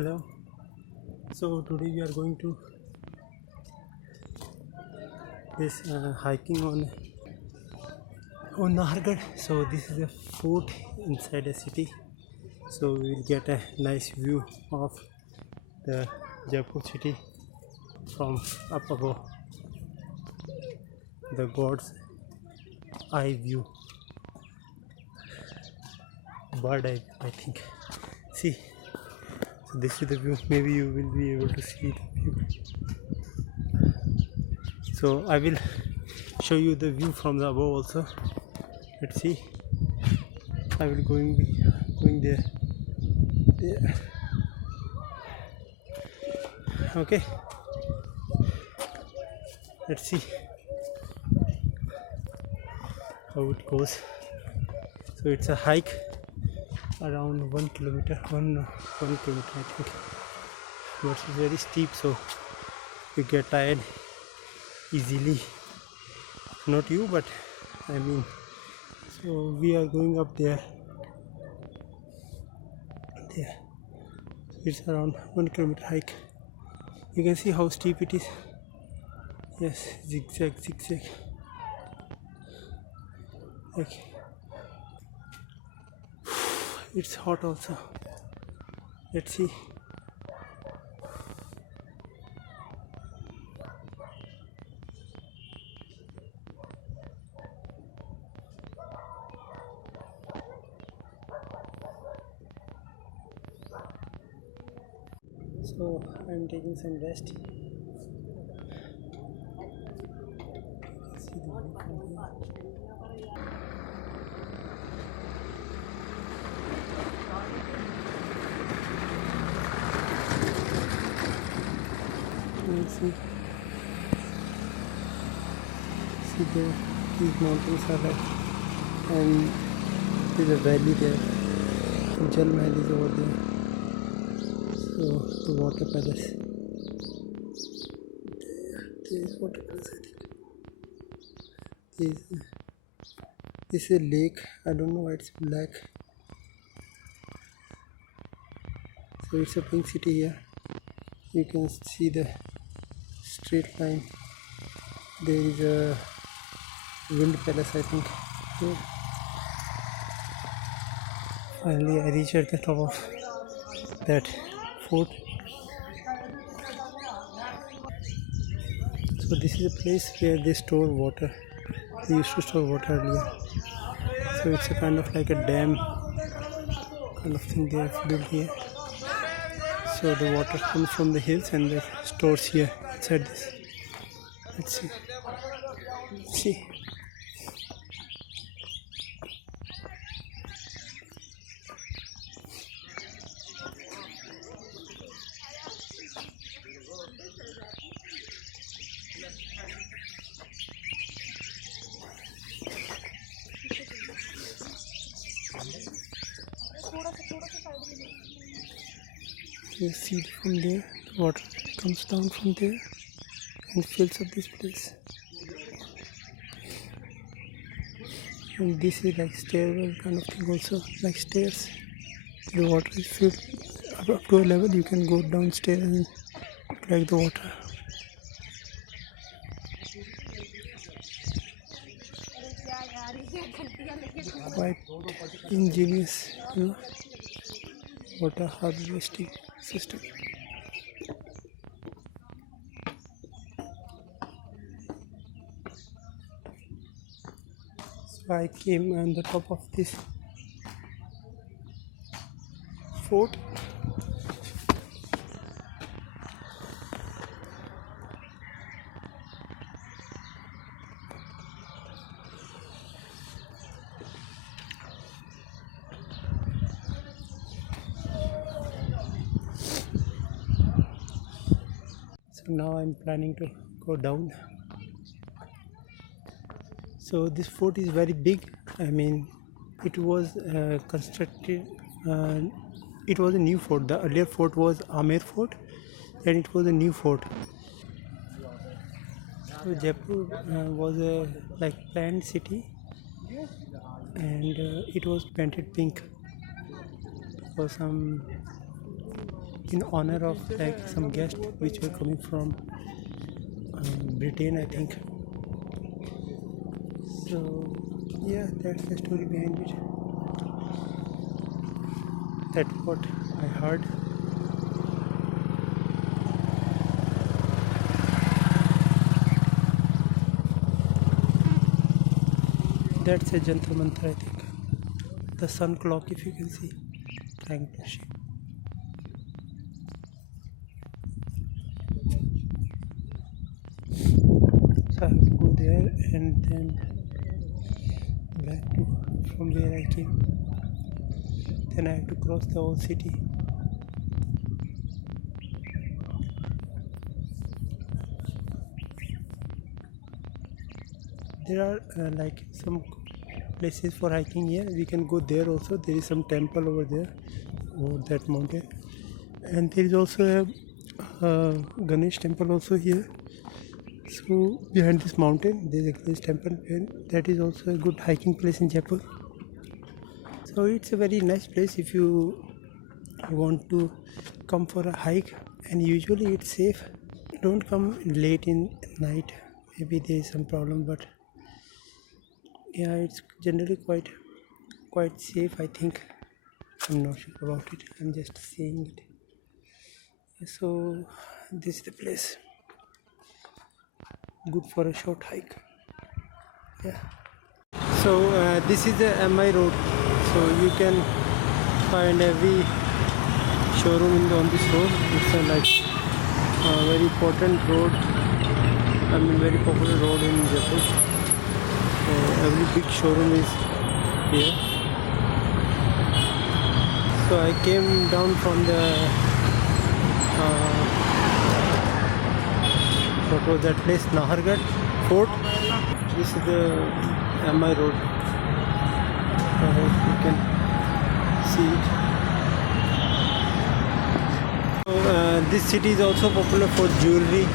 Hello. So today we are going to this hiking on Nahargarh. So this is a fort inside a city. So we will get a nice view of the Jaipur city from up above, the God's eye view, bird eye, I think. See, so this is the view. Maybe you will be able to see the view. So I will show you the view from the above also. Let's see. I will going there. Okay. Let's see how it goes. So it's a hike around 1 kilometer, one kilometer I think. But it's very steep, so you get tired easily. Not you, but I mean. So we are going up there. There. It's around 1 kilometer hike. You can see how steep it is. Yes, zigzag. Like, it's hot also. Let's see. So I'm taking some rest. See the view from here. You see there, these mountains are like, and there's a valley there. Jal Mahal is over there. So the water palace. There is water palace, I think. This is a lake. I don't know why it's black. So it's a pink city here. You can see the straight line. There is a wind palace, I think. Here. Finally, I reached at the top of that fort. So this is a place where they store water. They used to store water earlier. So it's a kind of like a dam kind of thing they have built here. So the water comes from the hills and it stores here inside this. Let's see. See. You see from there, the water comes down from there and fills up this place. And this is like stairwell kind of thing also, like stairs. The water is filled up to a level, you can go downstairs and collect the water. Quite ingenious, water harvesting system. So I came on the top of this fort. So now I'm planning to go down. So this fort is very big. I mean, it was constructed. It was a new fort. The earlier fort was Amer Fort, and it was a new fort. So Jaipur was a like planned city, and it was painted pink for some in honor of like some guests which were coming from Britain, I think. So yeah, that's the story behind it. That's what I heard. That's a Jantar Mantar, I think. The sun clock, if you can see, triangular shape. So I have to go there and then back to from where I came. Then I have to cross the whole city. There are like some places for hiking here. We can go there also. There is some temple over there, over that mountain, and there is also a Ganesh temple also here. So behind this mountain there is a Ganesh temple, and that is also a good hiking place in Jaipur. So it's a very nice place if you want to come for a hike, and usually it's safe. Don't come late in night, maybe there is some problem, but yeah, it's generally quite safe, I think. I'm not sure about it, I'm just saying it. So this is the place, good for a short hike. Yeah. So this is the MI road, so you can find every showroom on this road. It's a very important road, I mean very popular road in Jaipur. So every big showroom is here. So I came down from the what was that place, Nahargarh Fort. This is the MI road. I hope you can see it. So this city is also popular for jewelry.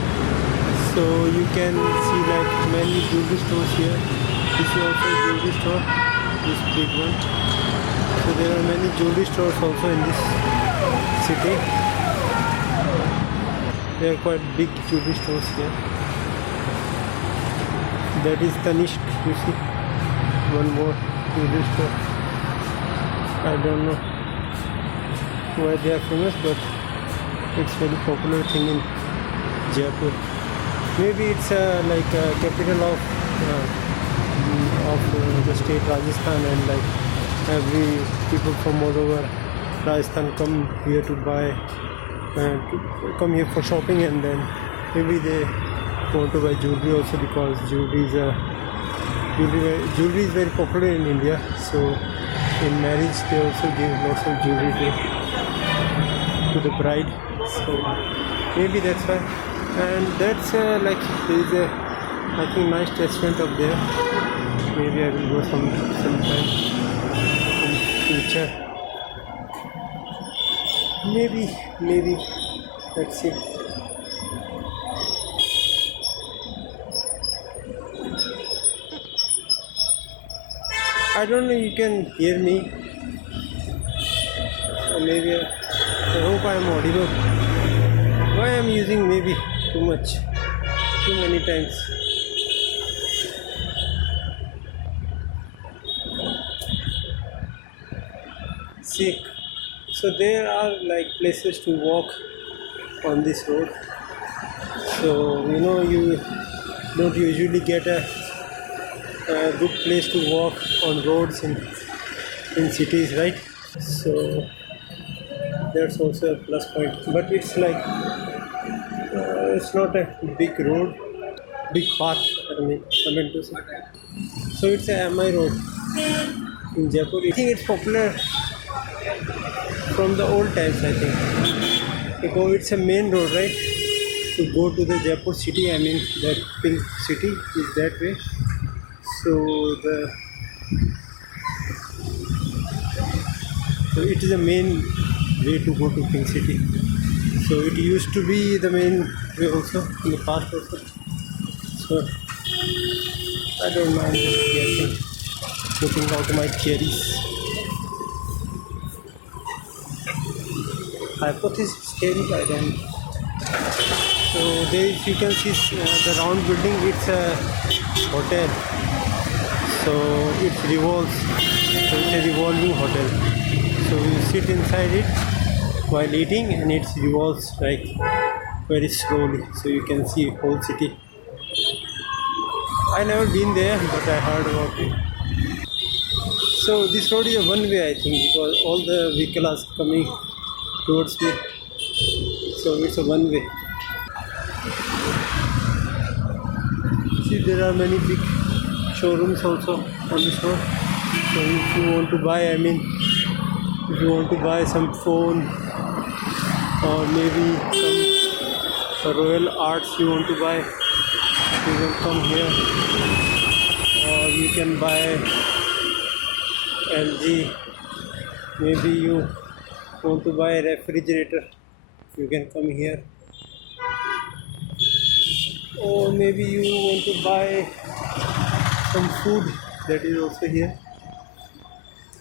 So you can see like many jewelry stores here. This is also a jewelry store, this big one. So there are many jewelry stores also in this city. There are quite big jewelry stores here. That is Tanishq, you see. One more jewelry store. I don't know why they are famous, but it's very popular thing in Jaipur. Maybe it's like a capital of the state Rajasthan, and like every people from all over Rajasthan come here to buy, come here for shopping, and then maybe they want to buy jewelry also, because jewelry is very popular in India. So in marriage they also give lots of jewelry to the bride. So maybe that's why. And that's like there is a, I think, nice restaurant up there. Maybe I will go sometime in future. Maybe let's see. I don't know, you can hear me, or maybe I hope I am audible. Why I am using maybe too many times. See, so there are like places to walk on this road. So you don't usually get a good place to walk on roads in cities, right? So that's also a plus point. But it's like it's not a big road, big path. I mean to say. So it's a MI road in Jaipur. I think it's popular from the old times, I think, because it's a main road, right? To go to the Jaipur city, I mean that pink city is that way. So it is a main way to go to pink city. So it used to be the main way also in the past also. So I don't know, I'm just guessing, putting out my theories. hypothesis theory, I don't. So there is, you can see the round building. It's a hotel. So it revolves. So it's a revolving hotel. So you sit inside it while eating, and it revolves like very slowly. So you can see whole city. I never been there, but I heard about it. So this road is a one way, I think, because all the vehicles are coming towards me. So it's a one way. See, there are many big showrooms also on this road. So if you want to buy, I mean, if you want to buy some phone or maybe some royal arts you want to buy, you can come here. Or you can buy LG. Maybe you want to buy a refrigerator, you can come here. Or maybe you want to buy some food, that is also here.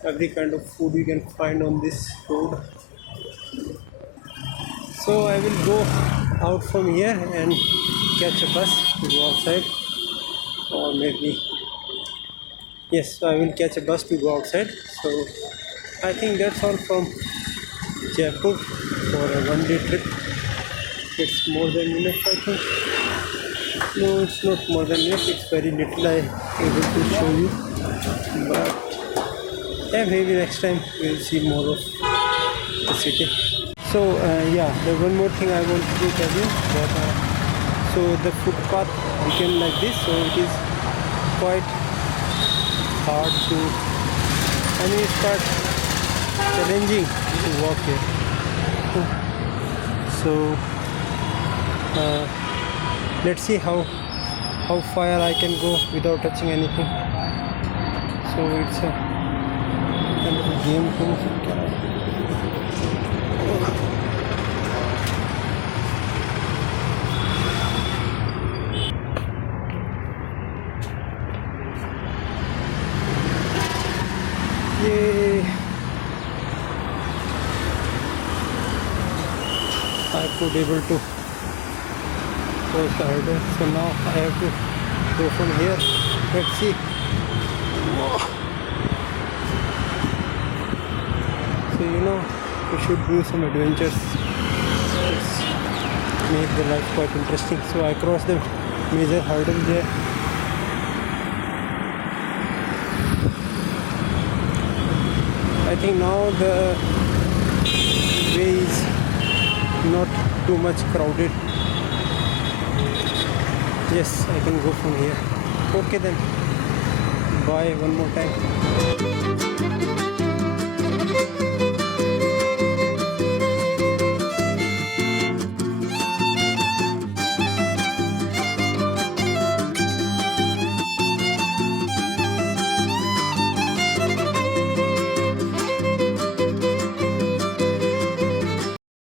Every kind of food you can find on this road. So I will go out from here and catch a bus to go outside, or maybe yes, so I will catch a bus to go outside. So I think that's all from Jaipur for a one-day trip. It's more than enough, I think. No, it's not more than enough. It's very little I able to show you, but yeah, maybe next time we'll see more of the city. So yeah, the one more thing I wanted to tell you that so the footpath became like this, so it is quite hard to, I mean, it's quite challenging to walk here. So let's see how far I can go without touching anything. So it's a kind of a game thing. Yay! I could able to cross the hurdle. So now I have to go from here. Let's see. So we should do some adventures. Let's make the life quite interesting. So I crossed the major hurdle there. I think now the way is not too much crowded. Yes, I can go from here. Okay then. Bye one more time.